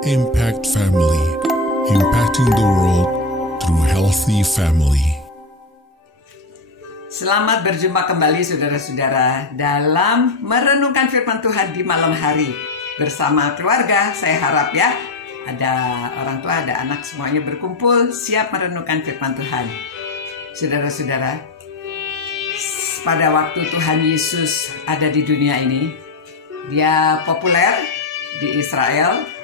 Impact Family, impacting the world through healthy family. Selamat berjumpa kembali saudara-saudara dalam merenungkan firman Tuhan di malam hari bersama keluarga. Saya harap ya ada orang tua, ada anak, semuanya berkumpul siap merenungkan firman Tuhan. Saudara-saudara, pada waktu Tuhan Yesus ada di dunia ini, dia populer di Israel,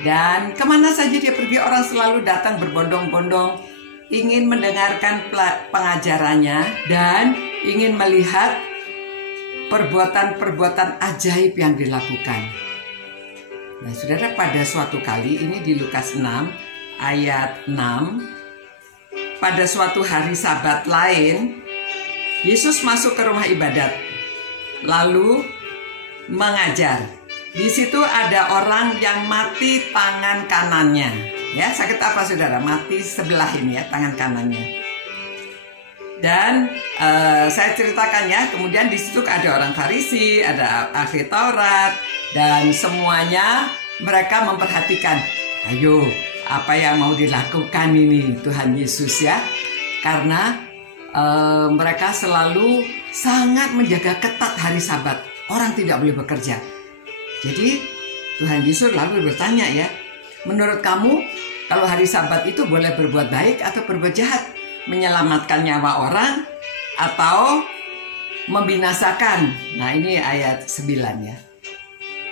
dan kemana saja dia pergi orang selalu datang berbondong-bondong ingin mendengarkan pengajarannya dan ingin melihat perbuatan-perbuatan ajaib yang dilakukan. Nah, saudara, pada suatu kali, ini di Lukas 6 ayat 6, pada suatu hari Sabat lain, Yesus masuk ke rumah ibadat lalu mengajar. Di situ ada orang yang mati tangan kanannya. Ya, sakit apa saudara? Mati sebelah ini ya, tangan kanannya. Dan saya ceritakan ya, kemudian di situ ada orang Farisi, ada ahli Taurat, dan semuanya mereka memperhatikan, ayo apa yang mau dilakukan ini Tuhan Yesus ya. Karena mereka selalu sangat menjaga ketat hari Sabat. Orang tidak boleh bekerja. Jadi Tuhan Yesus lalu bertanya ya, menurut kamu kalau hari Sabat itu boleh berbuat baik atau berbuat jahat? Menyelamatkan nyawa orang atau membinasakan? Nah, ini ayat 9 ya.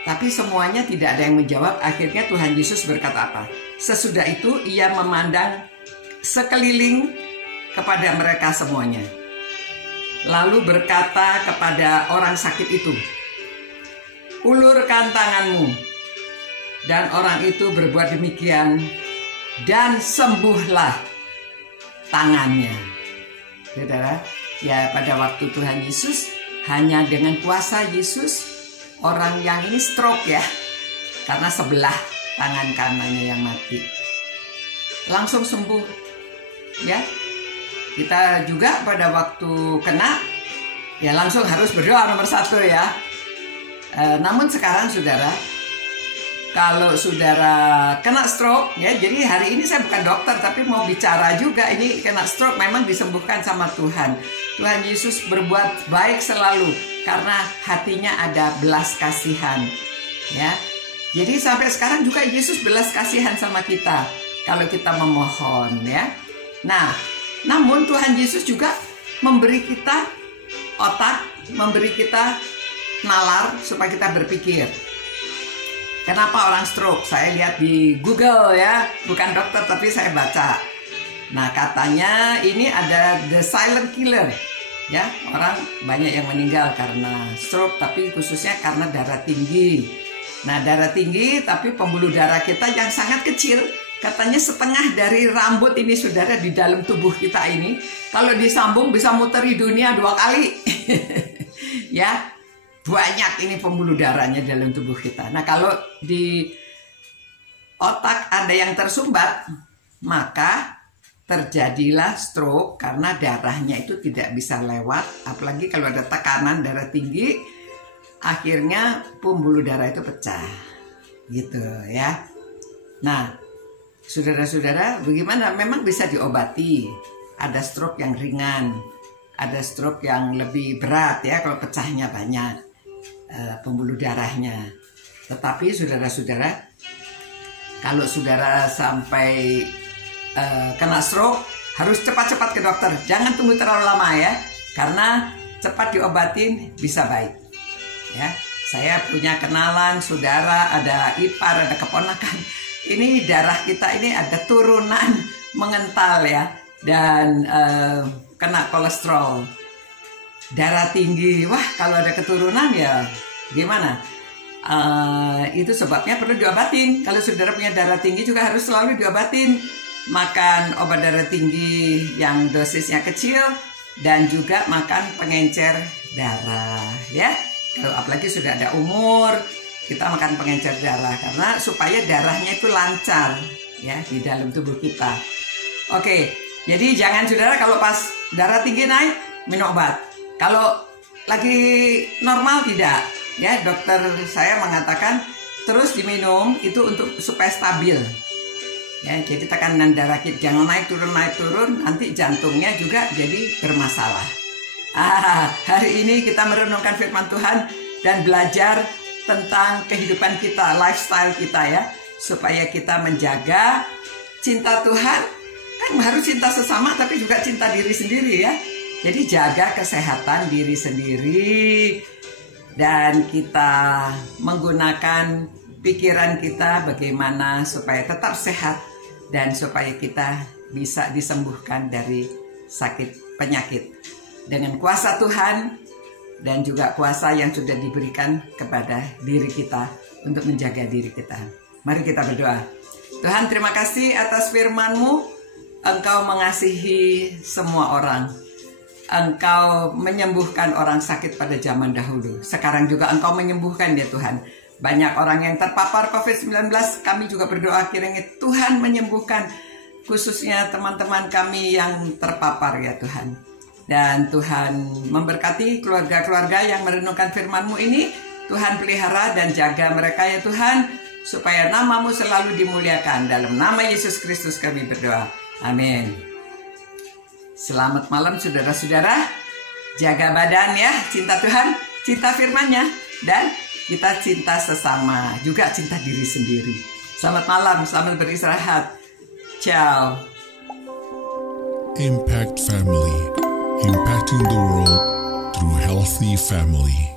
Tapi semuanya tidak ada yang menjawab. Akhirnya Tuhan Yesus berkata apa? Sesudah itu ia memandang sekeliling kepada mereka semuanya, lalu berkata kepada orang sakit itu, ulurkan tanganmu. Dan orang itu berbuat demikian, dan sembuhlah tangannya. Saudara, ya pada waktu Tuhan Yesus, hanya dengan kuasa Yesus, orang yang ini stroke ya, karena sebelah tangan kanannya yang mati langsung sembuh ya. Kita juga pada waktu kena, ya langsung harus berdoa nomor 1 ya. Namun sekarang saudara, kalau saudara kena stroke ya, jadi hari ini saya bukan dokter tapi mau bicara juga, ini kena stroke memang disembuhkan sama Tuhan. Tuhan Yesus berbuat baik selalu karena hatinya ada belas kasihan ya. Jadi sampai sekarang juga Yesus belas kasihan sama kita kalau kita memohon ya. Nah, namun Tuhan Yesus juga memberi kita otak, memberi kita nalar supaya kita berpikir. Kenapa orang stroke? Saya lihat di Google ya, bukan dokter tapi saya baca. Nah, katanya ini ada the silent killer ya, orang banyak yang meninggal karena stroke, tapi khususnya karena darah tinggi. Nah, darah tinggi tapi pembuluh darah kita yang sangat kecil, katanya setengah dari rambut ini saudara di dalam tubuh kita ini, kalau disambung bisa muteri dunia 2 kali. Ya, banyak ini pembuluh darahnya dalam tubuh kita. Nah, kalau di otak ada yang tersumbat, maka terjadilah stroke karena darahnya itu tidak bisa lewat. Apalagi kalau ada tekanan darah tinggi, akhirnya pembuluh darah itu pecah. Gitu ya. Nah, saudara-saudara, bagaimana? Memang bisa diobati. Ada stroke yang ringan, ada stroke yang lebih berat ya kalau pecahnya banyak pembuluh darahnya. Tetapi saudara-saudara, kalau saudara sampai kena stroke, harus cepat-cepat ke dokter. Jangan tunggu terlalu lama ya, karena cepat diobatin bisa baik. Ya, saya punya kenalan saudara, ada ipar, ada keponakan. Ini darah kita ini ada turunan mengental ya, dan kena kolesterol, darah tinggi. Wah, kalau ada keturunan ya gimana? Itu sebabnya perlu diobatin. Kalau saudara punya darah tinggi juga harus selalu diobatin. Makan obat darah tinggi yang dosisnya kecil, dan juga makan pengencer darah ya. Kalau apalagi sudah ada umur, kita makan pengencer darah karena supaya darahnya itu lancar ya di dalam tubuh kita. Oke, jadi jangan saudara kalau pas darah tinggi naik minum obat. Kalau lagi normal tidak ya, dokter saya mengatakan terus diminum itu untuk supaya stabil. Ya, jadi tekanan darah kita jangan naik turun, nanti jantungnya juga jadi bermasalah. Hari ini kita merenungkan firman Tuhan dan belajar tentang kehidupan kita, lifestyle kita ya, supaya kita menjaga cinta Tuhan. Kan harus cinta sesama tapi juga cinta diri sendiri ya. Jadi jaga kesehatan diri sendiri dan kita menggunakan pikiran kita bagaimana supaya tetap sehat dan supaya kita bisa disembuhkan dari sakit penyakit dengan kuasa Tuhan dan juga kuasa yang sudah diberikan kepada diri kita untuk menjaga diri kita. Mari kita berdoa. Tuhan, terima kasih atas firman-Mu. Engkau mengasihi semua orang. Engkau menyembuhkan orang sakit pada zaman dahulu. Sekarang juga Engkau menyembuhkan ya Tuhan. Banyak orang yang terpapar COVID-19, kami juga berdoa kiranya Tuhan menyembuhkan, khususnya teman-teman kami yang terpapar ya Tuhan. Dan Tuhan memberkati keluarga-keluarga yang merenungkan firman-Mu ini. Tuhan pelihara dan jaga mereka ya Tuhan, supaya nama-Mu selalu dimuliakan. Dalam nama Yesus Kristus kami berdoa. Amin. Selamat malam saudara-saudara. Jaga badan ya, cinta Tuhan, cinta firman-Nya, dan kita cinta sesama, juga cinta diri sendiri. Selamat malam, selamat beristirahat. Ciao. Impact Family, impacting the world through healthy family.